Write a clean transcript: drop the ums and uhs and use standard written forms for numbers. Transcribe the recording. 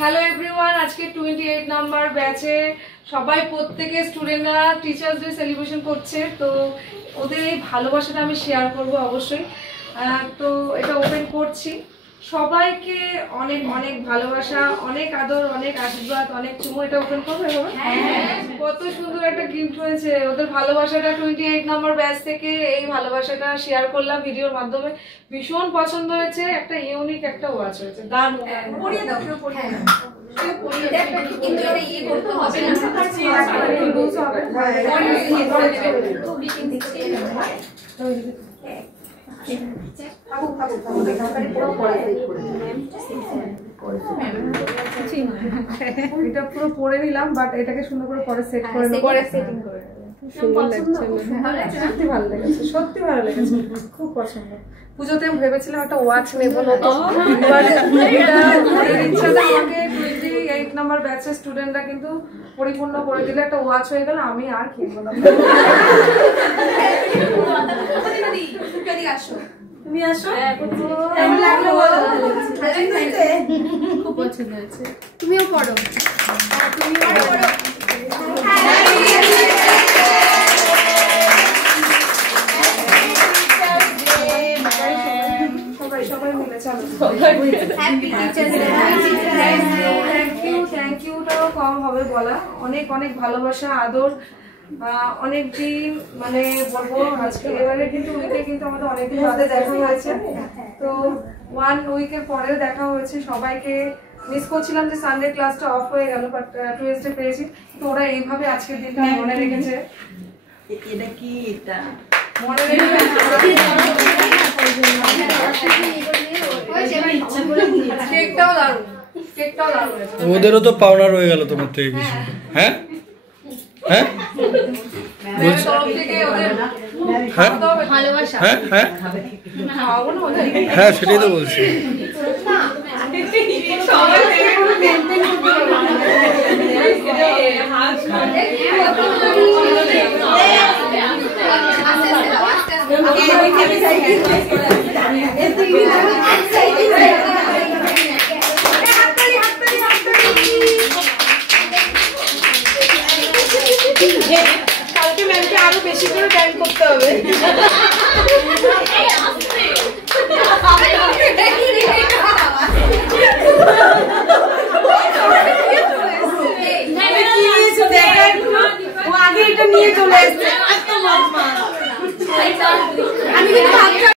Hello everyone, আজকে 28 number ব্যাচে সবাই প্রত্যেকে স্টুডেন্টরা টিচার্স ডে সেলিব্রেশন করছে। তো ওদের এই ভালোবাসাটা আমি শেয়ার করব অবশ্যই। তো এটা ওপেন করছি। সবাইকে অনেক অনেক ভালোবাসা, অনেক আদর, অনেক আশীর্বাদ, অনেক চুমু। এটা ওপেন করবো এভাবে। কত সুন্দর একটা গিফট হয়েছে। ওদের ভালোবাসাটা 28 নাম্বার ব্যাচ থেকে এই ভালোবাসাটা শেয়ার করলাম ভিডিওর মাধ্যমে। ভীষণ পছন্দ হয়েছে। একটা ইউনিক একটা ওয়াচ হয়েছে। দারুণ। পরিয়ে দাও, কেউ পরিয়ে দাও। কিন্তু এটা ইয়ে করতে হবে না, এটা পুরো পরে নিলাম, বাট এটাকে সুন্দর করে পরে সেট করে নেব। সত্যি ভালো লেগেছে, সত্যি ভালো লেগেছে, খুব পছন্দ। পুজোতে আমি ভেবেছিলাম একটা ওয়াচ নেবো, ইচ্ছাটা আমাকে 28 নাম্বার ব্যাচের স্টুডেন্টরা কিন্তু পরিপূর্ণ করে দিলে একটা ওয়াচ হয়ে গেল। আমি আর কিনবো না। তুমি আসো, খুব পছন্দ হয়েছে। তুমিও পড়ো, তুমিও পড়ো। সবাই মিলে চলো। থ্যাংক ইউটাও কম হবে বলা। অনেক অনেক ভালোবাসা, আদর, অনেক দিন মানে বলবো আজকে এবারে কিন্তু উইকে কিন্তু আমাদের অনেকদিন বাদে দেখা হয়েছে। তো 1 উইকের পরেও দেখা হয়েছে। সবাইকে মিস করছিলাম যে সানডে ক্লাসটা অফ হয়ে গেল, বাট টুয়েসডে পেয়েছি। তো ওরা এইভাবে আজকের দিনটা মনে রেখেছে। এটা কি এটা মনে কেকটাও দারুণ, কেকটাও দারুণ। ওদেরও তো পাওনা রয়ে গেল তোমার থেকে কিছু। হ্যাঁ হ্যাঁ হ্যাঁ সেটাই তো বলছি। কালকে ম্যামকে আরো বেশি করে ট্যাগ করতে হবে। ও আগে এটা নিয়ে চলে এসেছে।